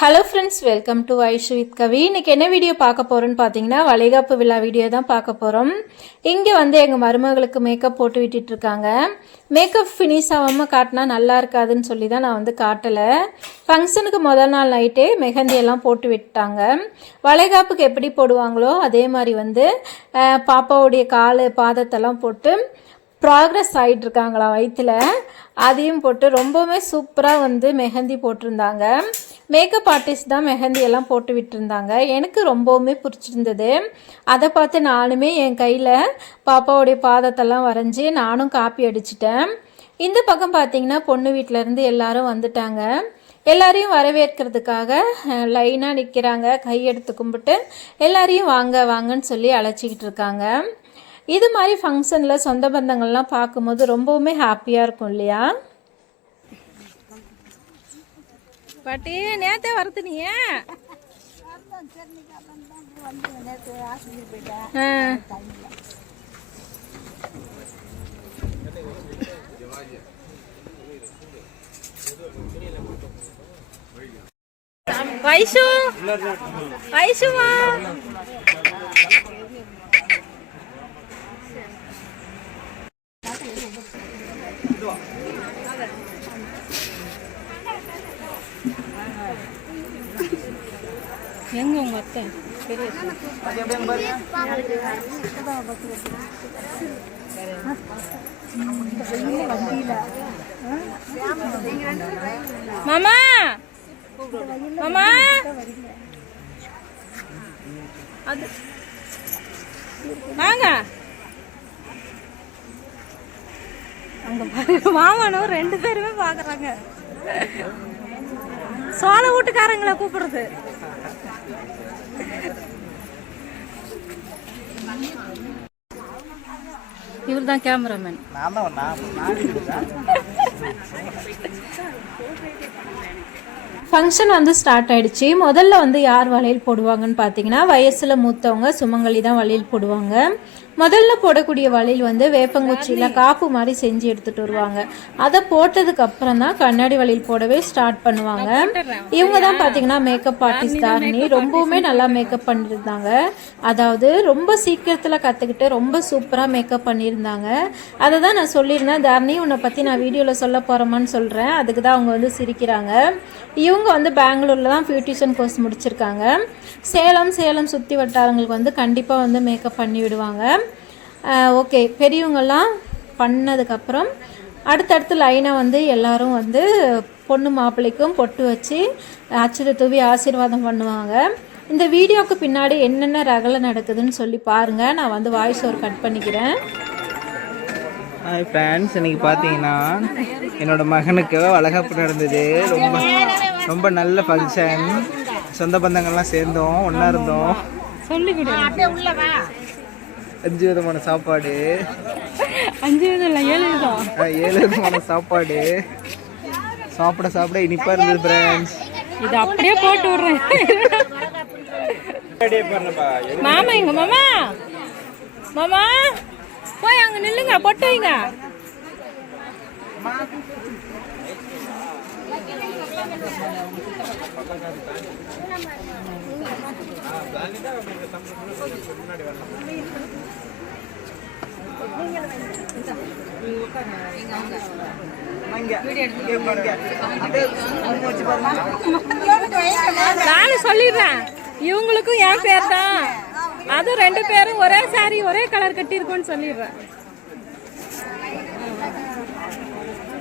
Hello friends welcome to Aishu with Kavi இன்றைக்கி என்ன video பார்க்க போகிறோன்னு பார்த்தீங்கன்னா வளைகாப்பு விழா வீடியோ தான் பார்க்க போகிறோம் இங்கே வந்து எங்கள் மருமகளுக்கு மேக்கப் போட்டு விட்டுட்டு இருக்காங்க. மேக்கப் ஃபினிஷ் ஆகாமல் காட்டினா நல்லா இருக்காதுன்னு சொல்லி தான் நான் வந்து காட்டலை. ஃபங்க்ஷனுக்கு முதல் நாள் நைட்டே மெஹந்தியெல்லாம் போட்டு விட்டாங்க. வளைகாப்புக்கு எப்படி போடுவாங்களோ அதே மாதிரி வந்து பாப்பாவுடைய கால் பாதத்தெல்லாம் போட்டு ப்ராக்ரஸ் ஆகிட்டு வயிற்றில் வயிற்றுல அதையும் போட்டு ரொம்பவுமே சூப்பராக வந்து மெஹந்தி போட்டிருந்தாங்க. மேக்கப் ஆர்டிஸ்ட் தான் மெஹந்தி எல்லாம் போட்டு விட்டுருந்தாங்க. எனக்கு ரொம்பவுமே பிடிச்சிருந்தது. அதை பார்த்து நானுமே என் கையில் பாப்பாவுடைய பாதத்தெல்லாம் வரைஞ்சி நானும் காப்பி அடிச்சிட்டேன். இந்த பக்கம் பார்த்தீங்கன்னா பொண்ணு வீட்டிலேருந்து எல்லாரும் வந்துட்டாங்க. எல்லாரையும் வரவேற்கிறதுக்காக லைனாக நிற்கிறாங்க கையெடுத்து கும்பிட்டு எல்லாரையும் வாங்க வாங்கன்னு சொல்லி அழைச்சிக்கிட்டு இருக்காங்க. இது மாதிரி ஃபங்க்ஷனில் சொந்த பந்தங்கள்லாம் பார்க்கும்போது ரொம்பவுமே ஹாப்பியாக இருக்கும் இல்லையா? பாட்டி நேத்தே வரது நீ வைஷு வைஷுமா? எங்க உங்க அத்தை பெரிய மாமா மாமா அது வாங்க அங்க பாருங்க மாமானும் ரெண்டு பேருமே பாக்குறாங்க. சோழ வீட்டுக்காரங்களை கூப்பிடுறது. இவர் தான் கேமராமேன் நான் தான் ஃபங்க்ஷன் வந்து ஸ்டார்ட் ஆயிடுச்சு. முதல்ல வந்து யார் வளையல் போடுவாங்கன்னு பார்த்தீங்கன்னா வயசில் மூத்தவங்க சுமங்கலி தான் வளையல் போடுவாங்க. முதல்ல போடக்கூடிய வளையல் வந்து வேப்பங்குச்சியில் காப்பு மாதிரி செஞ்சு எடுத்துகிட்டு வருவாங்க. அதை போட்டதுக்கு அப்புறம் தான் கண்ணாடி வளையல் போடவே ஸ்டார்ட் பண்ணுவாங்க. இவங்க தான் பார்த்தீங்கன்னா மேக்கப் ஆர்டிஸ்ட் தாரணி. ரொம்பவுமே நல்லா மேக்கப் பண்ணியிருந்தாங்க அதாவது ரொம்ப சீக்கிரத்தில் கற்றுக்கிட்டு ரொம்ப சூப்பராக மேக்கப் பண்ணியிருந்தாங்க. அதை தான் நான் சொல்லியிருந்தேன். தாரணி உன்னை பற்றி நான் வீடியோவில் சொல்ல போகிறோமான்னு சொல்கிறேன் அதுக்கு தான் அவங்க வந்து சிரிக்கிறாங்க. இவங்க வந்து பெங்களூரில் தான் பியூட்டிஷியன் கோர்ஸ் முடிச்சிருக்காங்க. சேலம் சேலம் சுற்றி வட்டாரங்களுக்கு வந்து கண்டிப்பாக வந்து மேக்கப் பண்ணி விடுவாங்க. ஓகே. பெரியவங்கெல்லாம் பண்ணதுக்கப்புறம் அடுத்தடுத்து லைனாக வந்து எல்லாரும் வந்து பொண்ணு மாப்பிள்ளைக்கும் பொட்டு வச்சு அச்சதை தூவி ஆசீர்வாதம் பண்ணுவாங்க. இந்த வீடியோவுக்கு பின்னாடி என்னென்ன ரகலை நடக்குதுன்னு சொல்லி பாருங்கள் நான் வந்து வாய்ஸ் ஓவர் கட் பண்ணிக்கிறேன். ஹாய் ஃப்ரெண்ட்ஸ் இன்னைக்கு பார்த்தீங்கன்னா என்னோட மகனுக்கு வளகாப்பு நடந்தது. ரொம்ப ரொம்ப நல்ல ஃபங்க்ஷன் சொந்த பந்தங்கள்லாம் சேர்ந்தோம் ஒன்றா இருந்தோம். சொல்லி அஞ்சு விதமான சாப்பாடு. அஞ்சு விதம் இல்லை ஏழு விதம். ஏழு விதமான சாப்பாடு. சாப்பிட சாப்பிட இனிப்பாக இருந்தது ஃப்ரெண்ட்ஸ் இது அப்படியே போட்டு விடுறேன். மாமா எங்க மாமா. மாமா போய் அங்க நில்லுங்க பொட்டு வைங்க. நானும் சொல்லிடுறேன். இவங்களுக்கும் என் பேர் தான். அதுவும் ரெண்டு பேரும் ஒரே சாரி ஒரே கலர் கட்டியிருக்கோன்னு சொல்லிடுறேன்.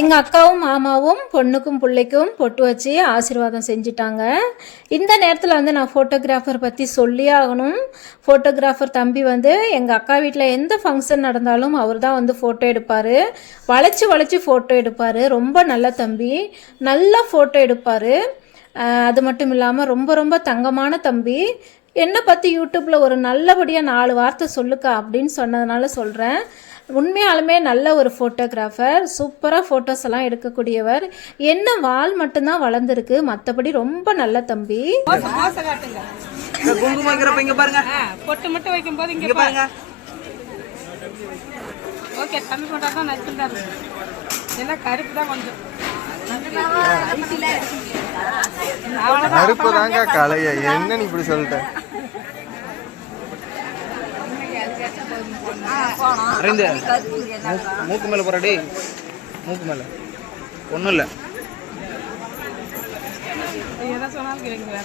எங்கள் அக்காவும் மாமாவும் பொண்ணுக்கும் பிள்ளைக்கும் பொட்டு வச்சு ஆசீர்வாதம் செஞ்சிட்டாங்க. இந்த நேரத்தில் வந்து நான் ஃபோட்டோகிராஃபர் பற்றி சொல்லி ஆகணும். ஃபோட்டோகிராஃபர் தம்பி வந்து எங்கள் அக்கா வீட்டில் எந்த ஃபங்க்ஷன் நடந்தாலும் அவர் தான் வந்து ஃபோட்டோ எடுப்பார். வளைச்சி வளைச்சி ஃபோட்டோ எடுப்பார். ரொம்ப நல்ல தம்பி. நல்லா ஃபோட்டோ எடுப்பார். அது மட்டும் இல்லாமல் ரொம்ப ரொம்ப தங்கமான தம்பி. என்னை பற்றி யூடியூப்பில் ஒரு நல்லபடியாக நாலு வார்த்தை சொல்லுக்கா அப்படின்னு சொன்னதுனால சொல்கிறேன் உண்மையாலுமே நல்ல ஒரு ஃபோட்டோகிராஃபர் சூப்பராக ஃபோட்டோஸ் எல்லாம் எடுக்கக்கூடியவர். என்ன வால் மட்டும்தான் வளர்ந்துருக்கு மற்றபடி ரொம்ப நல்ல தம்பி. பொட்டு மட்டும் வைக்கும் போது இங்க இங்க பாருங்க. ஓகே தம்பி போட்டா தான் நச்சுட்டாரு எல்லாம் கருப்பு தான் கொஞ்சம். கருப்பு தாங்க கலைய. என்ன நீ இப்படி சொல்லிட்ட? அரவிந்த் மூக்கு- மேல போற டேய். மூக்கு மேல. ஒண்ணும் இல்ல. எதை சொன்னாலும் கேட்க வேற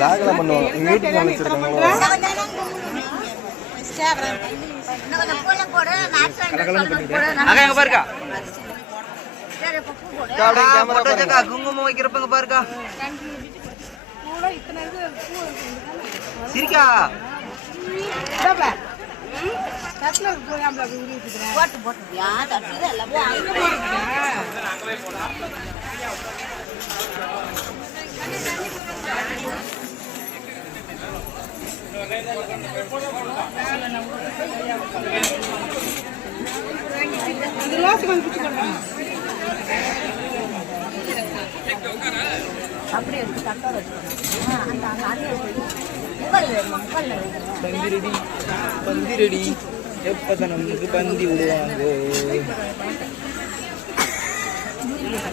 லாகல பண்ணுவோம் யூடியூப் வச்சிருக்காங்களோ அக்கா எங்க பாருக்கா அப்படியே கேமரா photo வச்சக்கா, குங்குமம் வைக்கிறப்ப இங்க பந்திரடி. பந்திரடி எப்பதான் நமக்கு பந்தி விடுவாங்க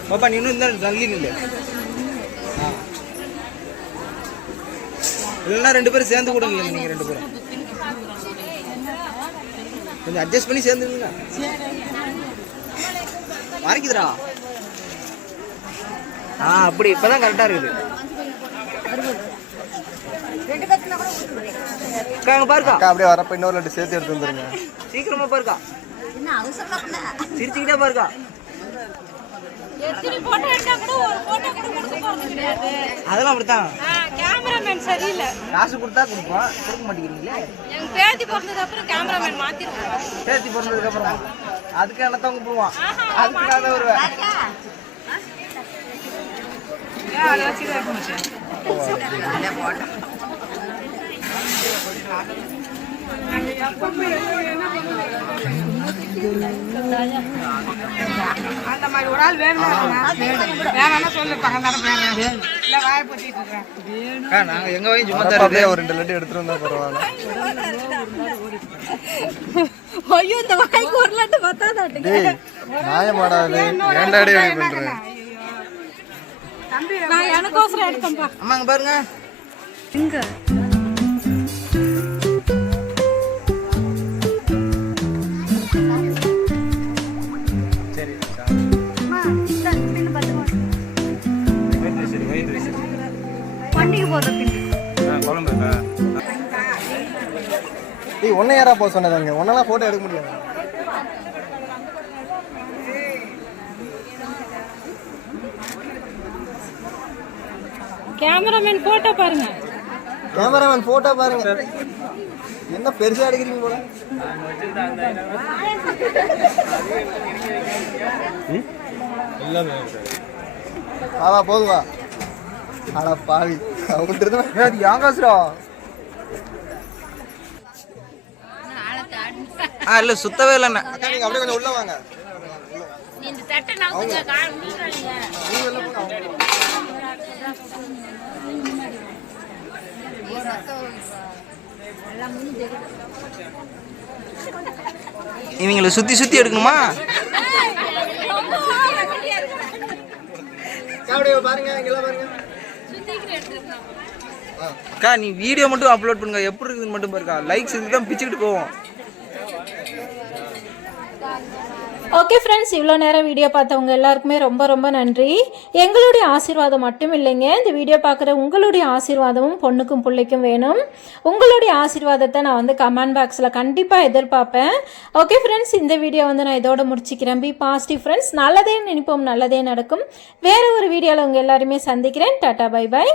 பாப்பா நீ இன்னும் இந்த தள்ளி இல்லை ஆ. இல்லைன்னா ரெண்டு பேரும் சேர்ந்து கொடுங்க நீங்கள் ரெண்டு பேரும். கொஞ்சம் அட்ஜஸ்ட் பண்ணி சேர்ந்துருங்க. மறைக்குதுடா. ஆ அப்படி இப்பதான் கரெக்டாக இருக்குது. அங்க பாருக்கா அக்கா அப்படியே வரப்ப இன்னொரு லட்டு சேர்த்து எடுத்து வந்துருங்க சீக்கிரமா பாருக்கா சிரிச்சுக்கிட்டே பாருக்கா எத்தனை போட்டோ எடுத்தா கூட ஒரு போட்டோ கூட கொடுக்க போறது கிடையாது அதெல்லாம் அப்படித்தான் கேமராமேன் சரியில்லை காசு கொடுத்தா கொடுப்போம் கொடுக்க மாட்டேங்கிறீங்களே எங்க பேத்தி பிறந்தது அப்புறம் கேமராமேன் மாத்திருவோம் சேர்த்தி பிறந்ததுக்கு அப்புறம் அதுக்கு என்னத்தவங்க போடுவான் அதுக்கு நான் வருவேன் அதை வச்சுதான் இருக்கணும் அந்த மாதிரி ஒரு ஆள் வேணும் வேணும்னா சொல்லு பக்கத்தான பேர் இல்ல வாய பொத்திட்டு இருக்கேன். அக்கா, நாங்க எங்க வரையும் சும்மா அப்படியே ஒரு ரெண்டு லட்டு எடுத்துட்டு வந்தா பரவாயில்ல. ஐயோ இந்த வாய்க்கு ஒரு லட்டு பத்தாதாட்டு டேய் நியாயமாடாது. இப்படி பண்ற? நான் எனக்கோசரம் எடுத்தேன்ப்பா. அம்மா இங்க பாருங்க. சரி குழம்பு டேய் உன்னை யாரா போக சொன்னதாங்க உன்னெல்லாம் போட்டோ எடுக்க முடியாது. கேமராமேன் போட்டோ பாருங்க. கேமராமேன் போட்டோ பாருங்க. என்ன பெருசா எடுக்கிறீங்க போல? ஆவா போதும் அட பாவி. அவங்க திரும்ப அது யாங்காசுரா ஆ இல்ல சுத்தவே அக்கா நீங்க அப்படியே கொஞ்சம் உள்ள வாங்க. இந்த தட்டை இவங்களை சுத்தி சுத்தி எடுக்கணுமா? பாருங்க பாருங்க. அக்கா நீ வீடியோ மட்டும் அப்லோட் பண்ணுங்க. எப்படி இருக்குதுன்னு மட்டும் பாருக்கா. லைக்ஸ் இதுதான் பிச்சுக்கிட்டு போவோம். ஓகே ஃப்ரெண்ட்ஸ் இவ்வளோ நேரம் வீடியோ பார்த்தவங்க எல்லாருக்குமே ரொம்ப ரொம்ப நன்றி. எங்களுடைய ஆசீர்வாதம் மட்டும் இல்லைங்க. இந்த வீடியோ பார்க்குற உங்களுடைய ஆசீர்வாதமும் பொண்ணுக்கும் பிள்ளைக்கும் வேணும். உங்களுடைய ஆசீர்வாதத்தை நான் வந்து கமெண்ட் பாக்ஸில் கண்டிப்பாக எதிர்பார்ப்பேன். ஓகே ஃப்ரெண்ட்ஸ் இந்த வீடியோ வந்து நான் இதோட முடிச்சுக்கிறேன். பி பாசிட்டிவ் ஃப்ரெண்ட்ஸ் நல்லதே நினைப்போம் நல்லதே நடக்கும். வேறு ஒரு வீடியோவில் உங்கள் எல்லாருமே சந்திக்கிறேன். Tata bye by